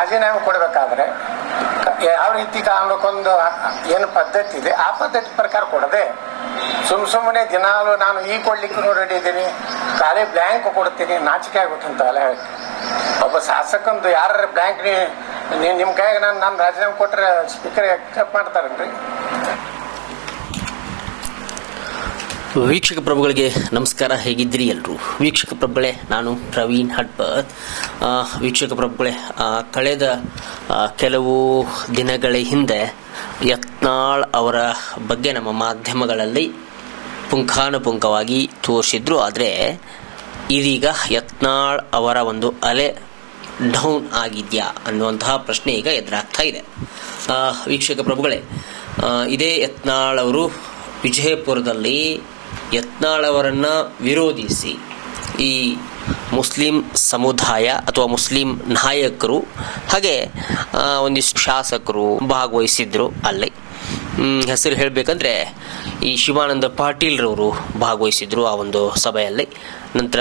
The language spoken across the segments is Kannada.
ರಾಜೀನಾಮೆ ಕೊಡಬೇಕಾದ್ರೆ ಯಾವ ರೀತಿ ಕಾನೂನಕ್ಕೊಂದು ಏನು ಪದ್ಧತಿ ಇದೆ ಆ ಪದ್ಧತಿ ಪ್ರಕಾರ ಕೊಡದೆ ಸುಮ್ಮನೆ ದಿನಾಲು ನಾನು ಈ ಕೊಡ್ಲಿಕ್ಕೂ ರೆಡಿ ಇದ್ದೀನಿ, ಖಾಲಿ ಬ್ಲ್ಯಾಂಕ್ ಕೊಡ್ತೀನಿ, ನಾಚಿಕೆ ಆಗ್ಬೇಕಂತ ಅಲ್ಲ ಹೇಳಿ. ಒಬ್ಬ ಶಾಸಕಂದು ಯಾರ ಬ್ಲ್ಯಾಂಕ್ ನಿಮ್ಮ ಕೈಗೆ ನಾನು ರಾಜೀನಾಮೆ ಕೊಟ್ಟರೆ ಸ್ಪೀಕರ್ ಅಕ್ಸೆಪ್ಟ್ ಮಾಡ್ತಾರೇನ್ರಿ? ವೀಕ್ಷಕ ಪ್ರಭುಗಳಿಗೆ ನಮಸ್ಕಾರ. ಹೇಗಿದ್ದೀರಿ ಎಲ್ಲರೂ? ವೀಕ್ಷಕ ಪ್ರಭುಗಳೇ, ನಾನು ಪ್ರವೀಣ್ ಹಡ್ಪತ್. ವೀಕ್ಷಕ ಪ್ರಭುಗಳೇ, ಕಳೆದ ಕೆಲವು ದಿನಗಳ ಹಿಂದೆ ಯತ್ನಾಳ್ ಅವರ ಬಗ್ಗೆ ನಮ್ಮ ಮಾಧ್ಯಮಗಳಲ್ಲಿ ಪುಂಖಾನುಪುಂಖವಾಗಿ ತೋರಿಸಿದ್ರು. ಆದರೆ ಇದೀಗ ಯತ್ನಾಳ್ ಅವರ ಒಂದು ಅಲೆ ಡೌನ್ ಆಗಿದೆಯಾ ಅನ್ನುವಂತಹ ಪ್ರಶ್ನೆ ಈಗ ಎದುರಾಗ್ತಾ ಇದೆ. ವೀಕ್ಷಕ ಪ್ರಭುಗಳೇ, ಇದೇ ಯತ್ನಾಳ್ ಅವರು ವಿಜಯಪುರದಲ್ಲಿ ಯತ್ನಾಳ್ ಅವರನ್ನು ವಿರೋಧಿಸಿ ಈ ಮುಸ್ಲಿಂ ಸಮುದಾಯ ಅಥವಾ ಮುಸ್ಲಿಂ ನಾಯಕರು ಹಾಗೆ ಒಂದಿಷ್ಟು ಶಾಸಕರು ಭಾಗವಹಿಸಿದ್ರು. ಅಲ್ಲಿ ಹೆಸರು ಹೇಳಬೇಕಂದ್ರೆ ಈ ಶಿವಾನಂದ ಪಾಟೀಲ್ರವರು ಭಾಗವಹಿಸಿದ್ರು ಆ ಒಂದು ಸಭೆಯಲ್ಲಿ. ನಂತರ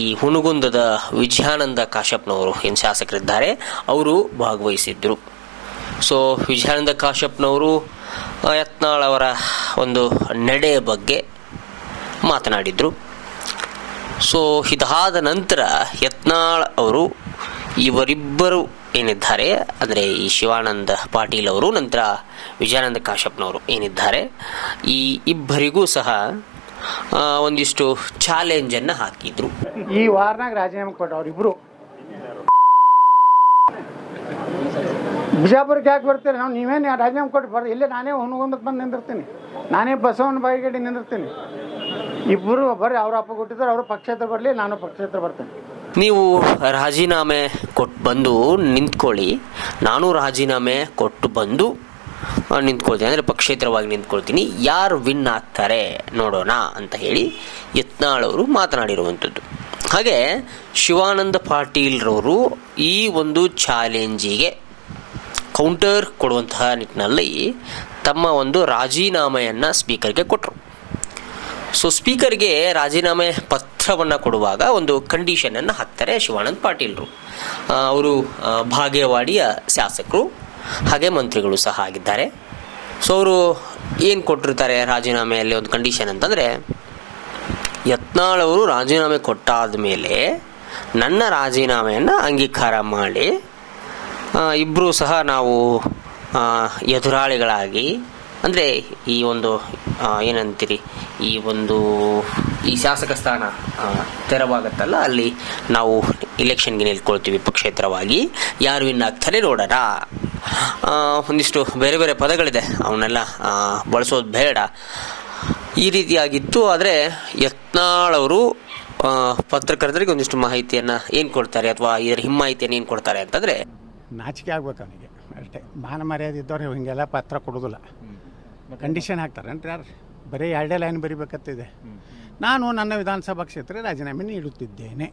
ಈ ಹುನಗುಂದದ ವಿಜಯಾನಂದ ಕಾಶ್ಯಪ್ನವರು ಏನು ಶಾಸಕರಿದ್ದಾರೆ ಅವರು ಭಾಗವಹಿಸಿದ್ರು. ಸೊ ವಿಜಯಾನಂದ ಕಾಶ್ಯಪ್ನವರು ಯತ್ನಾಳ್ ಅವರ ಒಂದು ನಡೆಯ ಬಗ್ಗೆ ಮಾತನಾಡಿದರು. ಸೊ ಇದಾದ ನಂತರ ಯತ್ನಾಳ್ ಅವರು ಇವರಿಬ್ಬರು ಏನಿದ್ದಾರೆ ಅಂದರೆ ಈ ಶಿವಾನಂದ ಪಾಟೀಲ್ ಅವರು ನಂತರ ವಿಜಯಾನಂದ ಕಾಶ್ಯಪ್ನವರು ಏನಿದ್ದಾರೆ ಈ ಇಬ್ಬರಿಗೂ ಸಹ ಒಂದಿಷ್ಟು ಚಾಲೆಂಜನ್ನು ಹಾಕಿದ್ರು. ಈ ವಾರನಾಗ ರಾಜೀನಾಮೆ ಕೊಟ್ಟವ್ರು ಇಬ್ರು. ಬಿಜಾಪುರಕ್ಕೆ ಯಾಕೆ ಬರ್ತೀರಿ? ನಾವು ನೀವೇನು ರಾಜೀನಾಮೆ ಕೊಟ್ಟು ಬರ್ರಿ, ಇಲ್ಲೇ ನಾನೇ ಹುನಗುಂದಕ್ಕೆ ಬಂದು ನಿಂದಿರ್ತೀನಿ, ನಾನೇ ಬಸವನ ಬಾಯಿಗಡಿ ನಿಂದಿರ್ತೀನಿ. ಇಬ್ಬರು ಬರ್ರಿ, ಅವ್ರ ಅಪ್ಪ ಕೊಟ್ಟಿದ್ದಾರೆ, ಅವರು ಪಕ್ಷೇತರ ಬರಲಿ, ನಾನು ಪಕ್ಷೇತರ ಬರ್ತೇನೆ. ನೀವು ರಾಜೀನಾಮೆ ಕೊಟ್ಟು ಬಂದು ನಿಂತ್ಕೊಳ್ಳಿ, ನಾನು ರಾಜೀನಾಮೆ ಕೊಟ್ಟು ಬಂದು ನಿಂತ್ಕೊಳ್ತೀನಿ, ಅಂದರೆ ಪಕ್ಷೇತರವಾಗಿ ನಿಂತ್ಕೊಳ್ತೀನಿ, ಯಾರು ವಿನ್ ಆಗ್ತಾರೆ ನೋಡೋಣ ಅಂತ ಹೇಳಿ ಯತ್ನಾಳ್ ಅವರು ಮಾತನಾಡಿರುವಂಥದ್ದು. ಹಾಗೆ ಶಿವಾನಂದ ಪಾಟೀಲ್ರವರು ಈ ಒಂದು ಚಾಲೆಂಜಿಗೆ ಕೌಂಟರ್ ಕೊಡುವಂತಹ ನಿಟ್ಟಿನಲ್ಲಿ ತಮ್ಮ ಒಂದು ರಾಜೀನಾಮೆಯನ್ನು ಸ್ಪೀಕರ್ಗೆ ಕೊಟ್ಟರು. ಸೊ ಸ್ಪೀಕರ್ಗೆ ರಾಜೀನಾಮೆ ಪತ್ರವನ್ನು ಕೊಡುವಾಗ ಒಂದು ಕಂಡೀಷನನ್ನು ಹಾಕ್ತಾರೆ ಶಿವಾನಂದ ಪಾಟೀಲ್ರು. ಅವರು ಭಾಗೇವಾಡಿಯ ಶಾಸಕರು ಹಾಗೆ ಮಂತ್ರಿಗಳು ಸಹ ಆಗಿದ್ದಾರೆ. ಸೊ ಅವರು ಏನು ಕೊಟ್ಟಿರ್ತಾರೆ ರಾಜೀನಾಮೆಯಲ್ಲಿ ಒಂದು ಕಂಡೀಷನ್ ಅಂತಂದರೆ, ಯತ್ನಾಳ್ ಅವರು ರಾಜೀನಾಮೆ ಕೊಟ್ಟಾದ ಮೇಲೆ ನನ್ನ ರಾಜೀನಾಮೆಯನ್ನು ಅಂಗೀಕಾರ ಮಾಡಿ ಇಬ್ಬರೂ ಸಹ ನಾವು ಎದುರಾಳಿಗಳಾಗಿ, ಅಂದರೆ ಈ ಒಂದು ಏನಂತೀರಿ, ಈ ಶಾಸಕ ಸ್ಥಾನ ತೆರವಾಗತ್ತಲ್ಲ, ಅಲ್ಲಿ ನಾವು ಇಲೆಕ್ಷನ್ಗೆ ನಿಲ್ಕೊಳ್ತೀವಿ ಪಕ್ಷೇತರವಾಗಿ, ಯಾರು ವಿನ್ ಆಗ್ತಾರೆ ನೋಡೋಣ. ಒಂದಿಷ್ಟು ಬೇರೆ ಬೇರೆ ಪದಗಳಿದೆ, ಅವನ್ನೆಲ್ಲ ಬಳಸೋದು ಬೇಡ, ಈ ರೀತಿಯಾಗಿತ್ತು. ಆದರೆ ಯತ್ನಾಳ್ ಅವರು ಪತ್ರಕರ್ತರಿಗೆ ಒಂದಿಷ್ಟು ಮಾಹಿತಿಯನ್ನು ಏನು ಕೊಡ್ತಾರೆ ಅಥವಾ ಇದರ ಹಿಮ್ಮಾಹಿತಿಯನ್ನು ಏನು ಕೊಡ್ತಾರೆ ಅಂತಂದರೆ, ನಾಚಿಕೆ ಆಗ್ಬೇಕು ಅವನಿಗೆ ಅಷ್ಟೇ. ಮಾನ ಮರ್ಯಾದೆ ಇದ್ದವ್ರು ಹಿಂಗೆಲ್ಲ ಪತ್ರ ಕೊಡೋದಿಲ್ಲ, ಕಂಡೀಷನ್ ಹಾಕ್ತಾರೆ ಅಂತ. ಯಾರು ಬರೀ 2 ಲೈನ್ ಬರಿಬೇಕಂತಿದೆ. ನಾನು ನನ್ನ ವಿಧಾನಸಭಾ ಕ್ಷೇತ್ರ ರಾಜೀನಾಮೆ ನೀಡುತ್ತಿದ್ದೇನೆ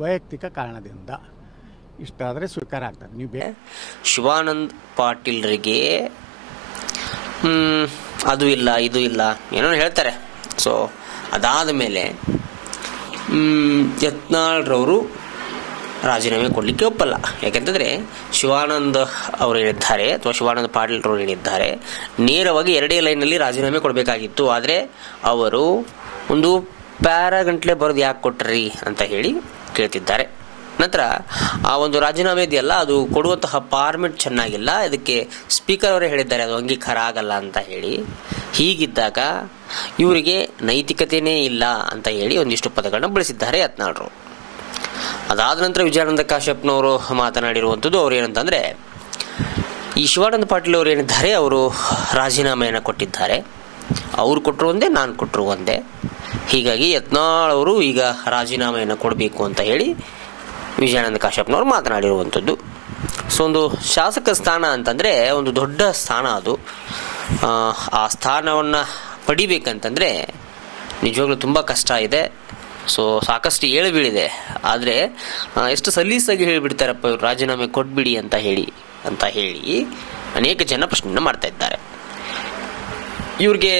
ವೈಯಕ್ತಿಕ ಕಾರಣದಿಂದ, ಇಷ್ಟಾದರೆ ಸ್ವೀಕಾರ ಆಗ್ತದೆ. ನೀವು ಶಿವಾನಂದ್ ಪಾಟೀಲ್ರಿಗೆ ಅದು ಇಲ್ಲ ಇದು ಇಲ್ಲ ಏನೋ ಹೇಳ್ತಾರೆ. ಸೊ ಅದಾದ ಮೇಲೆ ಯತ್ನಾಳ್ರವರು ರಾಜೀನಾಮೆ ಕೊಡಲಿಕ್ಕೆ ಒಪ್ಪಲ್ಲ. ಯಾಕೆಂತಂದರೆ ಶಿವಾನಂದ ಅವರು ಹೇಳಿದ್ದಾರೆ ಅಥವಾ ಶಿವಾನಂದ ಪಾಟೀಲ್ರವರು ಹೇಳಿದ್ದಾರೆ, ನೇರವಾಗಿ 2 ಲೈನಲ್ಲಿ ರಾಜೀನಾಮೆ ಕೊಡಬೇಕಾಗಿತ್ತು, ಆದರೆ ಅವರು ಒಂದು ಪ್ಯಾರಾಗಂಟ್ಲೆ ಬರೆದು ಯಾಕೆ ಕೊಟ್ರಿ ಅಂತ ಹೇಳಿ ಕೇಳ್ತಿದ್ದಾರೆ. ನಂತರ ಆ ಒಂದು ರಾಜೀನಾಮೆ ಇದೆಯಲ್ಲ, ಅದು ಕೊಡುವಂತಹ ಫಾರ್ಮೆಟ್ ಚೆನ್ನಾಗಿಲ್ಲ, ಇದಕ್ಕೆ ಸ್ಪೀಕರ್ ಅವರೇ ಹೇಳಿದ್ದಾರೆ ಅದು ಅಂಗೀಕಾರ ಆಗಲ್ಲ ಅಂತ ಹೇಳಿ. ಹೀಗಿದ್ದಾಗ ಇವರಿಗೆ ನೈತಿಕತೆಯೇ ಇಲ್ಲ ಅಂತ ಹೇಳಿ ಒಂದಿಷ್ಟು ಪದಗಳನ್ನ ಬಳಸಿದ್ದಾರೆ ಯತ್ನಾಳ್ರು. ಅದಾದ ನಂತರ ವಿಜಯಾನಂದ ಕಾಶ್ಯಪ್ನವರು ಮಾತನಾಡಿರುವಂಥದ್ದು, ಅವ್ರು ಏನಂತಂದರೆ, ಈ ಶಿವಾನಂದ ಪಾಟೀಲ್ ಅವರು ಏನಿದ್ದಾರೆ ಅವರು ರಾಜೀನಾಮೆಯನ್ನು ಕೊಟ್ಟಿದ್ದಾರೆ, ಅವರು ಕೊಟ್ಟರು ಒಂದೇ, ನಾನು ಕೊಟ್ಟರು ಒಂದೇ, ಹೀಗಾಗಿ ಯತ್ನಾಳ್ ಅವರು ಈಗ ರಾಜೀನಾಮೆಯನ್ನು ಕೊಡಬೇಕು ಅಂತ ಹೇಳಿ ವಿಜಯಾನಂದ ಕಾಶ್ಯಪ್ನವರು ಮಾತನಾಡಿರುವಂಥದ್ದು. ಸೊ ಒಂದು ಶಾಸಕ ಸ್ಥಾನ ಅಂತಂದರೆ ಒಂದು ದೊಡ್ಡ ಸ್ಥಾನ ಅದು. ಆ ಸ್ಥಾನವನ್ನು ಪಡಿಬೇಕಂತಂದರೆ ನಿಜವಾಗ್ಲೂ ತುಂಬ ಕಷ್ಟ ಇದೆ. ಸೊ ಸಾಕಷ್ಟು ಏಳು ಬೀಳಿದೆ. ಆದರೆ ಎಷ್ಟು ಸಲೀಸಾಗಿ ಹೇಳಿಬಿಡ್ತಾರಪ್ಪ ಇವರು, ರಾಜೀನಾಮೆ ಕೊಟ್ಬಿಡಿ ಅಂತ ಹೇಳಿ ಅನೇಕ ಜನ ಪ್ರಶ್ನೆಯನ್ನು ಮಾಡ್ತಾ ಇದ್ದಾರೆ. ಇವ್ರಿಗೆ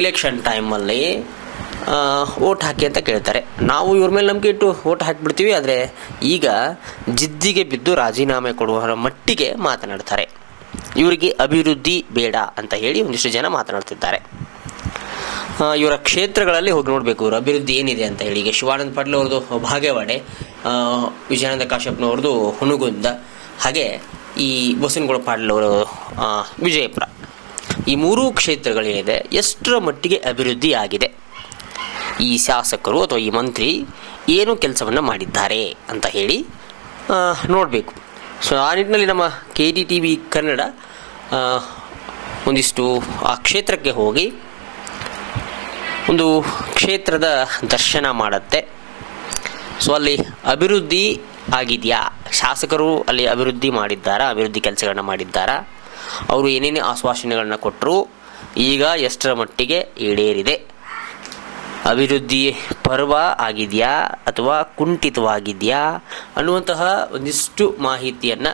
ಇಲೆಕ್ಷನ್ ಟೈಮಲ್ಲಿ ಓಟ್ ಹಾಕಿ ಅಂತ ಕೇಳ್ತಾರೆ. ನಾವು ಇವ್ರ ಮೇಲೆ ನಂಬಿಕೆ ಇಟ್ಟು ಓಟ್ ಹಾಕಿಬಿಡ್ತೀವಿ. ಆದರೆ ಈಗ ಜಿದ್ದಿಗೆ ಬಿದ್ದು ರಾಜೀನಾಮೆ ಕೊಡುವ ಮಟ್ಟಿಗೆ ಮಾತನಾಡ್ತಾರೆ. ಇವರಿಗೆ ಅಭಿವೃದ್ಧಿ ಬೇಡ ಅಂತ ಹೇಳಿ ಒಂದಿಷ್ಟು ಜನ ಮಾತನಾಡ್ತಿದ್ದಾರೆ. ಇವರ ಕ್ಷೇತ್ರಗಳಲ್ಲಿ ಹೋಗಿ ನೋಡಬೇಕು ಇವರು ಅಭಿವೃದ್ಧಿ ಏನಿದೆ ಅಂತ ಹೇಳಿ. ಈಗ ಶಿವಾನಂದ ಪಾಟೀಲ್ ಅವ್ರದ್ದು ಬಾಗೇವಾಡೆ, ವಿಜಯಾನಂದ ಕಾಶ್ಯಪ್ನವ್ರದ್ದು ಹುನಗುಂದ, ಹಾಗೆ ಈ ಬಸವನಗೌಡ ಪಾಟೀಲ್ ಅವರು ವಿಜಯಪುರ, ಈ ಮೂರೂ ಕ್ಷೇತ್ರಗಳೇನಿದೆ ಎಷ್ಟರ ಮಟ್ಟಿಗೆ ಅಭಿವೃದ್ಧಿ ಆಗಿದೆ, ಈ ಶಾಸಕರು ಅಥವಾ ಈ ಮಂತ್ರಿ ಏನು ಕೆಲಸವನ್ನು ಮಾಡಿದ್ದಾರೆ ಅಂತ ಹೇಳಿ ನೋಡಬೇಕು. ಸೊ ಆ ನಿಟ್ಟಿನಲ್ಲಿ ನಮ್ಮ KDTV ಕನ್ನಡ ಒಂದಿಷ್ಟು ಆ ಕ್ಷೇತ್ರಕ್ಕೆ ಹೋಗಿ ಒಂದು ಕ್ಷೇತ್ರದ ದರ್ಶನ ಮಾಡುತ್ತೆ. ಸೊ ಅಲ್ಲಿ ಅಭಿವೃದ್ಧಿ ಆಗಿದೆಯಾ, ಶಾಸಕರು ಅಲ್ಲಿ ಅಭಿವೃದ್ಧಿ ಮಾಡಿದ್ದಾರಾ, ಅಭಿವೃದ್ಧಿ ಕೆಲಸಗಳನ್ನ ಮಾಡಿದ್ದಾರಾ, ಅವರು ಏನೇನೇ ಆಶ್ವಾಸನೆಗಳನ್ನ ಕೊಟ್ಟರು ಈಗ ಎಷ್ಟರ ಮಟ್ಟಿಗೆ ಈಡೇರಿದೆ, ಅಭಿವೃದ್ಧಿ ಪರ್ವ ಆಗಿದೆಯಾ ಅಥವಾ ಕುಂಠಿತವಾಗಿದೆಯಾ ಅನ್ನುವಂತಹ ಒಂದಿಷ್ಟು ಮಾಹಿತಿಯನ್ನು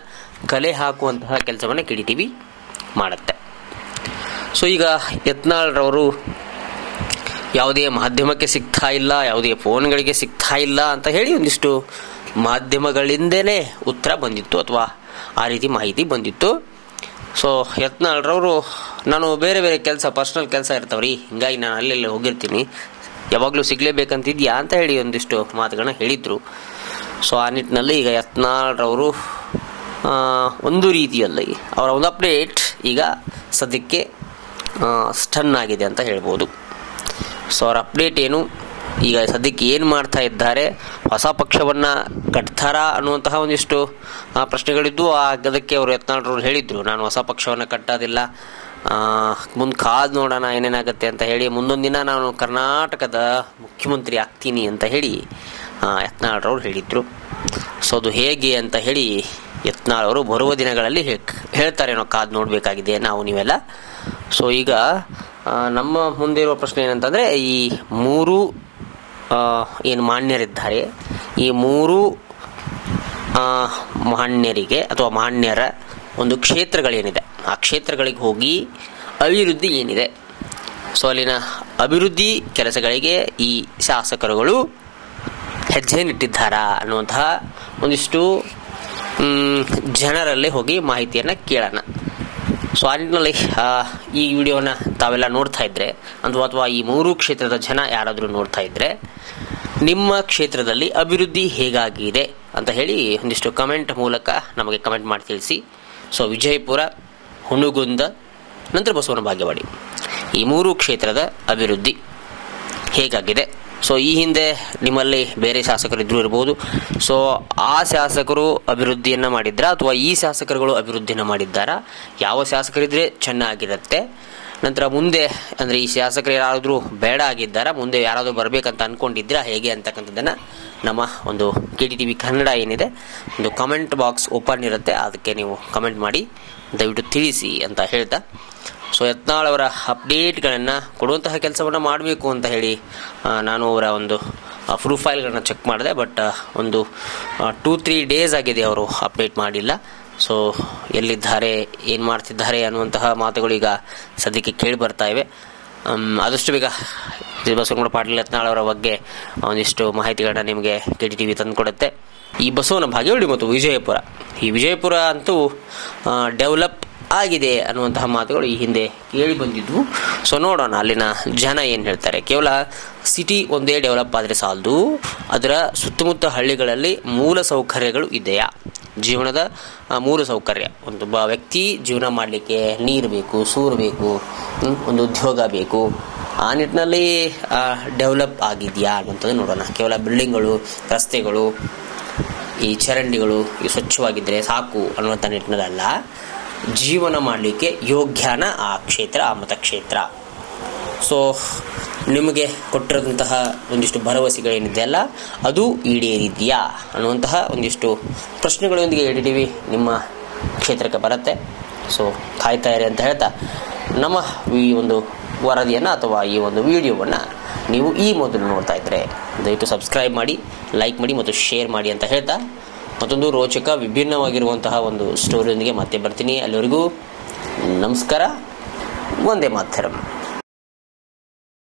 ಕಲೆ ಹಾಕುವಂತಹ ಕೆಲಸವನ್ನು KDTV ಮಾಡುತ್ತೆ. ಸೊ ಈಗ ಯತ್ನಾಳ್ರವರು ಯಾವುದೇ ಮಾಧ್ಯಮಕ್ಕೆ ಸಿಗ್ತಾ ಇಲ್ಲ, ಯಾವುದೇ ಫೋನ್ಗಳಿಗೆ ಸಿಗ್ತಾ ಇಲ್ಲ ಅಂತ ಹೇಳಿ ಒಂದಿಷ್ಟು ಮಾಧ್ಯಮಗಳಿಂದಲೇ ಉತ್ತರ ಬಂದಿತ್ತು ಅಥವಾ ಆ ರೀತಿ ಮಾಹಿತಿ ಬಂದಿತ್ತು. ಸೊ ಯತ್ನಾಳ್ರವರು ನಾನು ಬೇರೆ ಬೇರೆ ಕೆಲಸ, ಪರ್ಸ್ನಲ್ ಕೆಲಸ ಇರ್ತಾವ್ರಿ, ಹಿಂಗಾಗಿ ನಾನು ಅಲ್ಲೆಲ್ಲಿ ಹೋಗಿರ್ತೀನಿ, ಯಾವಾಗಲೂ ಸಿಗಲೇಬೇಕಂತಿದ್ಯಾ ಅಂತ ಹೇಳಿ ಒಂದಿಷ್ಟು ಮಾತುಗಳನ್ನ ಹೇಳಿದರು. ಸೊ ಆ ನಿಟ್ಟಿನಲ್ಲಿ ಈಗ ಯತ್ನಾಳ್ರವರು ಒಂದು ರೀತಿಯಲ್ಲಿ ಅವರ ಒಂದು ಅಪ್ಡೇಟ್ ಈಗ ಸದ್ಯಕ್ಕೆ ಸ್ಟನ್ ಆಗಿದೆ ಅಂತ ಹೇಳ್ಬೋದು. ಸೊ ಅವರ ಅಪ್ಡೇಟ್ ಏನು, ಈಗ ಸದ್ಯಕ್ಕೆ ಏನು ಮಾಡ್ತಾ ಇದ್ದಾರೆ, ಹೊಸ ಪಕ್ಷವನ್ನು ಕಟ್ತಾರಾ ಅನ್ನುವಂತಹ ಒಂದಿಷ್ಟು ಪ್ರಶ್ನೆಗಳಿದ್ದು ಅದಕ್ಕೆ ಅವರು ಯತ್ನಾಳ್ರವ್ರು ಹೇಳಿದರು, ನಾನು ಹೊಸ ಪಕ್ಷವನ್ನು ಕಟ್ಟೋದಿಲ್ಲ, ಮುಂದೆ ಕಾದು ನೋಡೋಣ ಏನೇನಾಗುತ್ತೆ ಅಂತ ಹೇಳಿ, ಮುಂದೊಂದು ದಿನ ನಾನು ಕರ್ನಾಟಕದ ಮುಖ್ಯಮಂತ್ರಿ ಆಗ್ತೀನಿ ಅಂತ ಹೇಳಿ ಯತ್ನಾಳ್ರವ್ರು ಹೇಳಿದರು. ಸೊ ಅದು ಹೇಗೆ ಅಂತ ಹೇಳಿ ಯತ್ನಾಳವರು ಬರುವ ದಿನಗಳಲ್ಲಿ ಹೇಳ್ತಾರೇನೋ, ಕಾದು ನೋಡಬೇಕಾಗಿದೆ ನಾವು ನೀವೆಲ್ಲ. ಸೊ ಈಗ ನಮ್ಮ ಮುಂದೆ ಇರುವ ಪ್ರಶ್ನೆ ಏನಂತಂದರೆ, ಈ ಮೂರು ಏನು ಮಾನ್ಯರಿದ್ದಾರೆ, ಈ ಮೂರು ಮಾನ್ಯರಿಗೆ ಅಥವಾ ಮಾನ್ಯರ ಒಂದು ಕ್ಷೇತ್ರಗಳೇನಿದೆ ಆ ಕ್ಷೇತ್ರಗಳಿಗೆ ಹೋಗಿ ಅಭಿವೃದ್ಧಿ ಏನಿದೆ, ಸೊ ಅಲ್ಲಿನ ಅಭಿವೃದ್ಧಿ ಕೆಲಸಗಳಿಗೆ ಈ ಶಾಸಕರುಗಳು ಹೆಜ್ಜೆ ನಿಟ್ಟಿದ್ದಾರಾ ಅನ್ನುವಂತಹ ಒಂದಿಷ್ಟು ಜನರಲ್ಲಿ ಹೋಗಿ ಮಾಹಿತಿಯನ್ನು ಕೇಳೋಣ. ಸೊ ಆ ನಿಟ್ಟಿನಲ್ಲಿ ಈ ವಿಡಿಯೋನ ತಾವೆಲ್ಲ ನೋಡ್ತಾ ಇದ್ದರೆ ಅಥವಾ ಈ ಮೂರು ಕ್ಷೇತ್ರದ ಜನ ಯಾರಾದರೂ ನೋಡ್ತಾ ಇದ್ದರೆ, ನಿಮ್ಮ ಕ್ಷೇತ್ರದಲ್ಲಿ ಅಭಿವೃದ್ಧಿ ಹೇಗಾಗಿದೆ ಅಂತ ಹೇಳಿ ಒಂದಿಷ್ಟು ಕಮೆಂಟ್ ಮೂಲಕ ನಮಗೆ ಕಮೆಂಟ್ ಮಾಡಿ ತಿಳಿಸಿ. ಸೊ ವಿಜಯಪುರ, ಹುನಗುಂದ, ನಂತರ ಬಸವನ ಬಾಗೇವಾಡಿ, ಈ ಮೂರು ಕ್ಷೇತ್ರದ ಅಭಿವೃದ್ಧಿ ಹೇಗಾಗಿದೆ. ಸೊ ಈ ಹಿಂದೆ ನಿಮ್ಮಲ್ಲಿ ಬೇರೆ ಶಾಸಕರಿದ್ದರೂ ಇರ್ಬೋದು. ಸೊ ಆ ಶಾಸಕರು ಅಭಿವೃದ್ಧಿಯನ್ನು ಮಾಡಿದ್ರಾ ಅಥವಾ ಈ ಶಾಸಕರುಗಳು ಅಭಿವೃದ್ಧಿಯನ್ನು ಮಾಡಿದ್ದಾರಾ, ಯಾವ ಶಾಸಕರಿದ್ದರೆ ಚೆನ್ನಾಗಿರುತ್ತೆ, ನಂತರ ಮುಂದೆ ಅಂದರೆ ಈ ಶಾಸಕರು ಯಾರಾದರೂ ಬೇಡ ಆಗಿದ್ದಾರಾ, ಮುಂದೆ ಯಾರಾದರೂ ಬರಬೇಕಂತ ಅಂದ್ಕೊಂಡಿದ್ದೀರಾ ಹೇಗೆ ಅಂತಕ್ಕಂಥದ್ದನ್ನು ನಮ್ಮ ಒಂದು KDTV ಕನ್ನಡ ಏನಿದೆ ಒಂದು ಕಮೆಂಟ್ ಬಾಕ್ಸ್ ಓಪನ್ ಇರುತ್ತೆ, ಅದಕ್ಕೆ ನೀವು ಕಮೆಂಟ್ ಮಾಡಿ ದಯವಿಟ್ಟು ತಿಳಿಸಿ ಅಂತ ಹೇಳ್ತಾ, ಸೊ ಯತ್ನಾಳ್ ಅವರ ಅಪ್ಡೇಟ್ಗಳನ್ನು ಕೊಡುವಂತಹ ಕೆಲಸವನ್ನು ಮಾಡಬೇಕು ಅಂತ ಹೇಳಿ ನಾನು ಅವರ ಒಂದು ಪ್ರೊಫೈಲ್ಗಳನ್ನ ಚೆಕ್ ಮಾಡಿದೆ. ಬಟ್ ಒಂದು 2-3 ಡೇಸ್ ಆಗಿದೆ ಅವರು ಅಪ್ಡೇಟ್ ಮಾಡಿಲ್ಲ. ಸೊ ಎಲ್ಲಿದ್ದಾರೆ, ಏನು ಮಾಡ್ತಿದ್ದಾರೆ ಅನ್ನುವಂತಹ ಮಾತುಗಳು ಈಗ ಸದ್ಯಕ್ಕೆ ಕೇಳಿ ಬರ್ತಾ ಇವೆ. ಆದಷ್ಟು ಬೇಗ ಬಸವನಗೌಡ ಪಾಟೀಲ್ ಯತ್ನಾಳ್ ಅವರ ಬಗ್ಗೆ ಒಂದಿಷ್ಟು ಮಾಹಿತಿಗಳನ್ನ ನಿಮಗೆ KDTV ತಂದುಕೊಡುತ್ತೆ. ಈ ಬಸವನ ಬಾಗೇವಾಡಿ ಮತ್ತು ವಿಜಯಪುರ, ಈ ವಿಜಯಪುರ ಅಂತೂ ಡೆವಲಪ್ ಆಗಿದೆ ಅನ್ನುವಂತಹ ಮಾತುಗಳು ಈ ಹಿಂದೆ ಕೇಳಿ ಬಂದಿದ್ವು. ಸೊ ನೋಡೋಣ ಅಲ್ಲಿನ ಜನ ಏನು ಹೇಳ್ತಾರೆ. ಕೇವಲ ಸಿಟಿ ಒಂದೇ ಡೆವಲಪ್ ಆದರೆ ಸಾಲದು, ಅದರ ಸುತ್ತಮುತ್ತ ಹಳ್ಳಿಗಳಲ್ಲಿ ಮೂಲ ಸೌಕರ್ಯಗಳು ಇದೆಯಾ, ಜೀವನದ ಮೂಲ ಸೌಕರ್ಯ, ಒಂದು ವ್ಯಕ್ತಿ ಜೀವನ ಮಾಡಲಿಕ್ಕೆ ನೀರು ಬೇಕು, ಸೂರು ಬೇಕು, ಒಂದು ಉದ್ಯೋಗ ಬೇಕು, ಆ ನಿಟ್ಟಿನಲ್ಲಿ ಡೆವಲಪ್ ಆಗಿದೆಯಾ ಅನ್ನುವಂಥದ್ದು ನೋಡೋಣ. ಕೇವಲ ಬಿಲ್ಡಿಂಗ್ಗಳು, ರಸ್ತೆಗಳು, ಈ ಚರಂಡಿಗಳು ಈ ಸ್ವಚ್ಛವಾಗಿದ್ದರೆ ಸಾಕು ಅನ್ನುವಂಥ ನಿಟ್ಟಿನಲ್ಲ, ಜೀವನ ಮಾಡಲಿಕ್ಕೆ ಯೋಗ್ಯನ ಆ ಕ್ಷೇತ್ರ, ಆ ಮತಕ್ಷೇತ್ರ. ಸೊ ನಿಮಗೆ ಕೊಟ್ಟಿರೋಂತಹ ಒಂದಿಷ್ಟು ಭರವಸೆಗಳೇನಿದೆಯಲ್ಲ ಅದು ಈಡೇರಿದೆಯಾ ಅನ್ನುವಂತಹ ಒಂದಿಷ್ಟು ಪ್ರಶ್ನೆಗಳೊಂದಿಗೆ KDTV ನಿಮ್ಮ ಕ್ಷೇತ್ರಕ್ಕೆ ಬರುತ್ತೆ. ಸೊ ಕಾಯ್ತಾ ಇರಿ ಅಂತ ಹೇಳ್ತಾ, ನಮ್ಮ ಈ ಒಂದು ವರದಿಯನ್ನು ಅಥವಾ ಈ ಒಂದು ವಿಡಿಯೋವನ್ನು ನೀವು ಈ ಮೊದಲು ನೋಡ್ತಾ ಇದ್ದರೆ ದಯವಿಟ್ಟು ಸಬ್ಸ್ಕ್ರೈಬ್ ಮಾಡಿ, ಲೈಕ್ ಮಾಡಿ ಮತ್ತು ಶೇರ್ ಮಾಡಿ ಅಂತ ಹೇಳ್ತಾ, ಮತ್ತೊಂದು ರೋಚಕ ವಿಭಿನ್ನವಾಗಿರುವಂತಹ ಒಂದು ಸ್ಟೋರಿಯೊಂದಿಗೆ ಮತ್ತೆ ಬರ್ತೀನಿ. ಅಲ್ಲಿವರೆಗೂ ನಮಸ್ಕಾರ, ವಂದೇ ಮಾತರಂ.